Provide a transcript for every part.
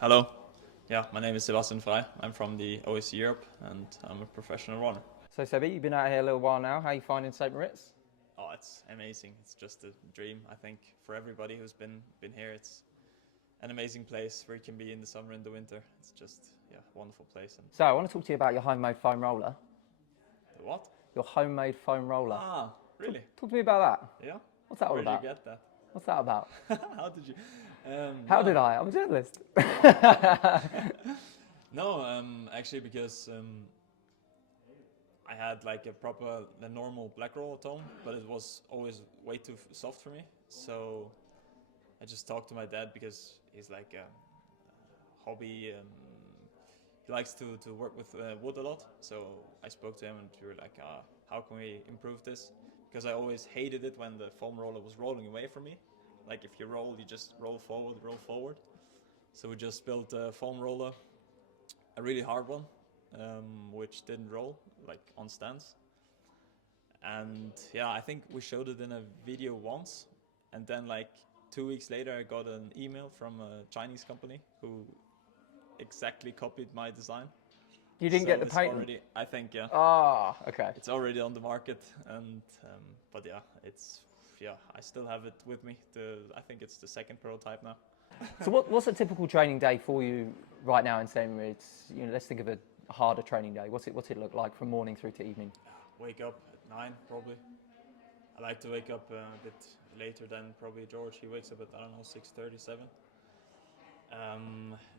Hello. Yeah, my name is Sebastian Frey. I'm from the OSC Europe and I'm a professional runner. So Sebi, you've been out here a little while now. How are you finding St Moritz? Oh, it's amazing. It's just a dream, I think, for everybody who's been here. It's an amazing place where you can be in the summer and the winter. It's just, yeah, a wonderful place. And So I want to talk to you about your homemade foam roller. the what? Your homemade foam roller. Ah, really? Talk to me about that. Yeah? What's that all Where did you about? get that? What's that about? How did you? How did I? I'm a journalist. No, actually, because I had like a normal black roll at home, but it was always way too soft for me. So I just talked to my dad because he's like a hobby. He likes to work with wood a lot. So I spoke to him and we were like, how can we improve this? Because I always hated it when the foam roller was rolling away from me. Like if you roll, you just roll forward, roll forward. So we just built a foam roller, a really hard one, which didn't roll like on stands. And yeah, I think we showed it in a video once, and then like 2 weeks later, I got an email from a Chinese company who exactly copied my design. You didn't So get the it's patent? already, I think, yeah, Ah, okay. it's already on the market, and but yeah, I still have it with me. I think it's the second prototype now. So what's a typical training day for you right now in St Moritz? Let's think of a harder training day. What's it look like from morning through to evening? Wake up at 9 probably. I like to wake up a bit later than probably George. He wakes up at, I don't know, 6:37.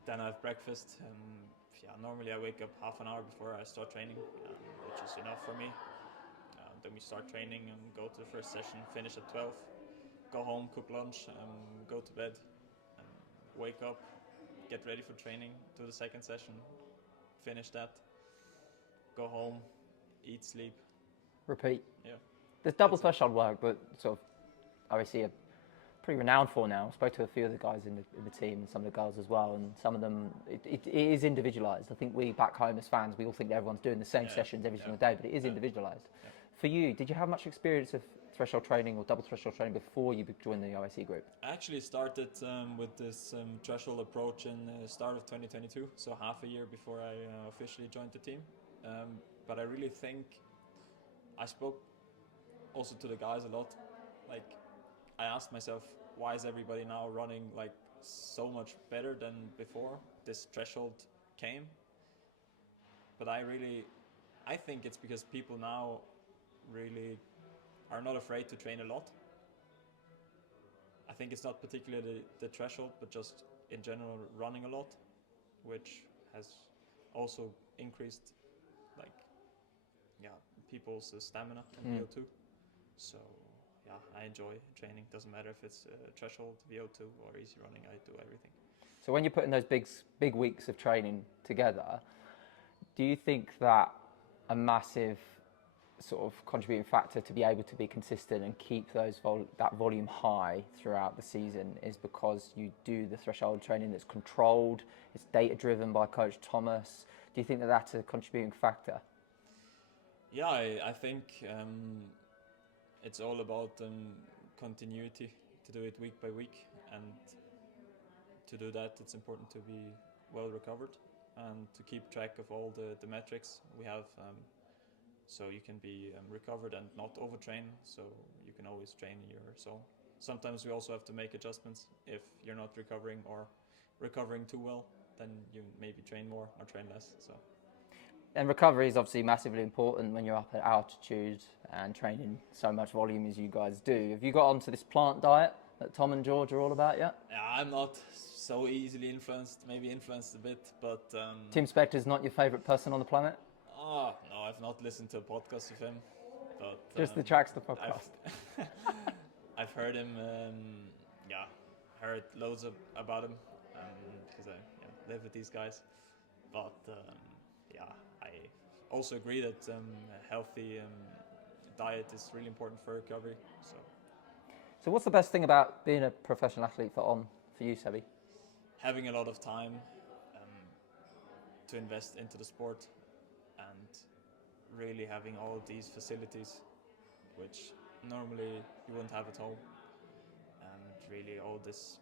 Then I have breakfast. Normally I wake up half an hour before I start training, which is enough for me. Then we start training and go to the first session, finish at 12, go home, cook lunch, go to bed, wake up, get ready for training, do the second session, finish that, go home, eat, sleep. Repeat. Yeah. There's double That's it. threshold work, but sort of obviously a pretty renowned for now. I spoke to a few of the guys in the team and some of the girls as well, and some of them, it is individualised. I think we back home as fans, we all think that everyone's doing the same Yeah, sessions every yeah. single day, but it is Yeah. individualised. Yeah. For you, did you have much experience of threshold training or double threshold training before you joined the OSC group? I actually started with this threshold approach in the start of 2022, so half a year before I officially joined the team. But I really think I spoke also to the guys a lot. Like, I asked myself, why is everybody now running like so much better than before this threshold came? But I think it's because people now really are not afraid to train a lot. I think it's not particularly the threshold, but just in general running a lot, which has also increased like people's stamina and VO2. So yeah, I enjoy training. Doesn't matter if it's threshold, VO2 or easy running. I do everything. So when you're putting those big weeks of training together, do you think that a massive sort of contributing factor to be able to be consistent and keep that volume high throughout the season is because you do the threshold training that's controlled, it's data driven by Coach Thomas? Do you think that that's a contributing factor? Yeah, I think it's all about continuity, to do it week by week, and to do that it's important to be well recovered and to keep track of all the metrics we have, so you can be recovered and not overtrain, so you can always train your zone. Sometimes we also have to make adjustments if you're not recovering or recovering too well, then you maybe train more or train less. So And recovery is obviously massively important when you're up at altitude and training so much volume as you guys do. Have you got onto this plant diet that Tom and George are all about yet? yeah, I'm not so easily influenced, maybe influenced a bit, but Tim Spector's not your favourite person on the planet? no, I've not listened to a podcast of him, but Just the Trackster podcast. I've heard him, heard loads about him, because I live with these guys. But I also agree that a healthy diet is really important for recovery. So what's the best thing about being a professional athlete for you, Sebi? Having a lot of time to invest into the sport and really having all these facilities, which normally you wouldn't have at home, and really all this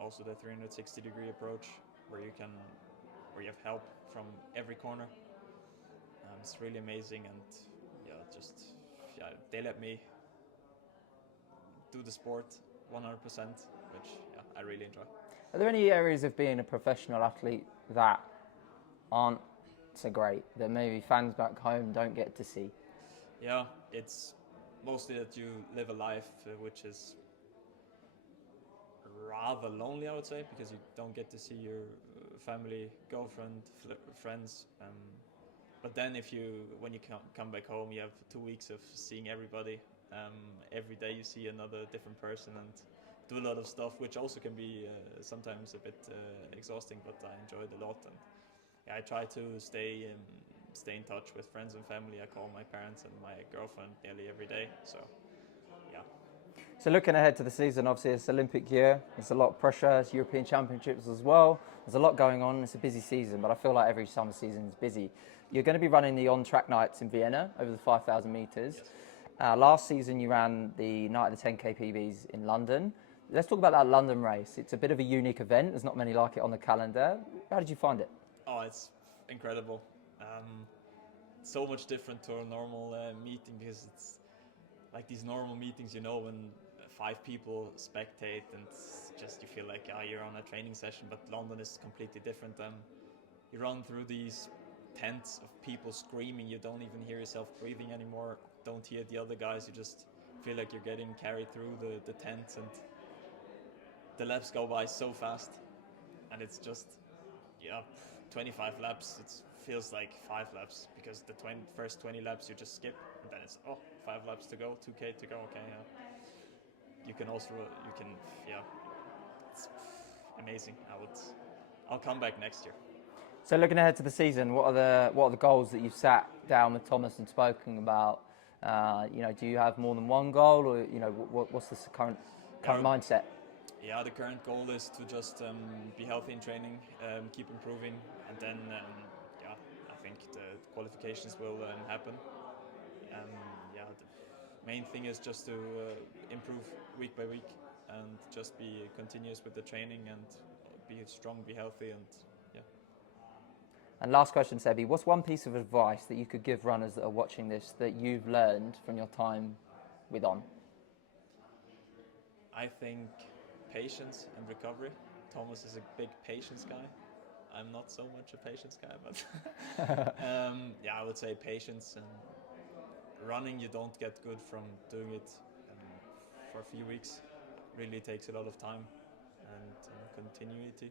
also the 360-degree approach, where you have help from every corner. It's really amazing, and they let me do the sport 100%, which I really enjoy. Are there any areas of being a professional athlete that aren't so great, that maybe fans back home don't get to see? Yeah, it's mostly that you live a life which is rather lonely, I would say, because you don't get to see your family, girlfriend, friends. But then when you come back home, you have 2 weeks of seeing everybody. Every day you see another different person and do a lot of stuff, which also can be sometimes a bit exhausting, but I enjoy it a lot. And I try to stay in touch with friends and family. I call my parents and my girlfriend nearly every day. So, yeah. So looking ahead to the season, obviously it's Olympic year, there's a lot of pressure, it's European Championships as well, there's a lot going on, it's a busy season, but I feel like every summer season is busy. You're going to be running the on-track nights in Vienna over the 5,000 metres. Yes. Last season you ran the night of the 10k PBs in London. Let's talk about that London race. It's a bit of a unique event, there's not many like it on the calendar. How did you find it? Oh, it's incredible. So much different to a normal meeting, because it's like these normal meetings, when 5 people spectate, and just you feel like you're on a training session. But London is completely different. You run through these tents of people screaming. You don't even hear yourself breathing anymore. Don't hear the other guys. You just feel like you're getting carried through the tents, and the laps go by so fast. And it's just 25 laps. It feels like 5 laps, because the first 20 laps you just skip, and then it's 5 laps to go, 2k to go. Okay, it's amazing. I'll come back next year. So looking ahead to the season, what are the goals that you've sat down with Thomas and spoken about? Do you have more than one goal, or what's the current mindset? Yeah, the current goal is to just be healthy in training, keep improving, and then I think the qualifications will happen. The main thing is just to improve week by week, and just be continuous with the training, and be strong, be healthy, and yeah. And last question, Sebi, what's one piece of advice that you could give runners that are watching this that you've learned from your time with On? I think patience and recovery. Thomas is a big patience guy. I'm not so much a patience guy, but I would say patience. And running, you don't get good from doing it for a few weeks. Really takes a lot of time and continuity.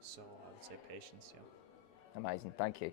So I would say patience, yeah. Amazing, thank you.